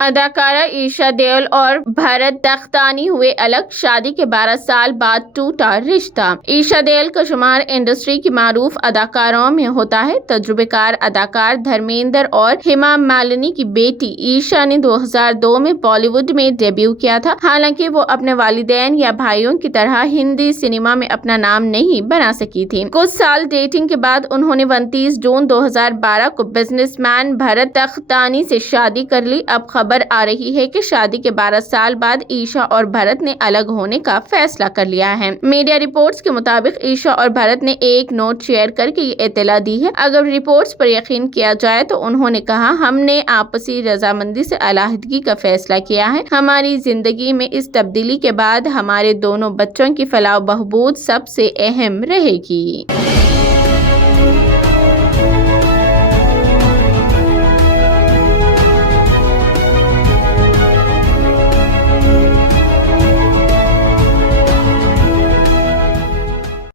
اداکارہ عیشا دیول اور بھرت تختانی ہوئے الگ، شادی کے 12 سال بعد ٹوٹا رشتہ۔ عیشا دیول کا شمار انڈسٹری کی معروف اداکاروں میں ہوتا ہے۔ تجربہ کار اداکار دھرمیندر اور ہیما مالنی کی بیٹی عیشا نے 2002 میں بالی ووڈ میں ڈیبیو کیا تھا۔ حالانکہ وہ اپنے والدین یا بھائیوں کی طرح ہندی سنیما میں اپنا نام نہیں بنا سکی تھی۔ کچھ سال ڈیٹنگ کے بعد انہوں نے 29 جون 2012 کو بزنس مین بھرت تختانی سے شادی کر لی۔ اب خبر آ رہی ہے کہ شادی کے 12 سال بعد عیشا اور بھرت نے الگ ہونے کا فیصلہ کر لیا ہے۔ میڈیا رپورٹس کے مطابق عیشا اور بھرت نے ایک نوٹ شیئر کر کے یہ اطلاع دی ہے۔ اگر رپورٹس پر یقین کیا جائے تو انہوں نے کہا، ہم نے آپسی رضامندی سے علیحدگی کا فیصلہ کیا ہے۔ ہماری زندگی میں اس تبدیلی کے بعد ہمارے دونوں بچوں کی فلاح و بہبود سب سے اہم رہے گی۔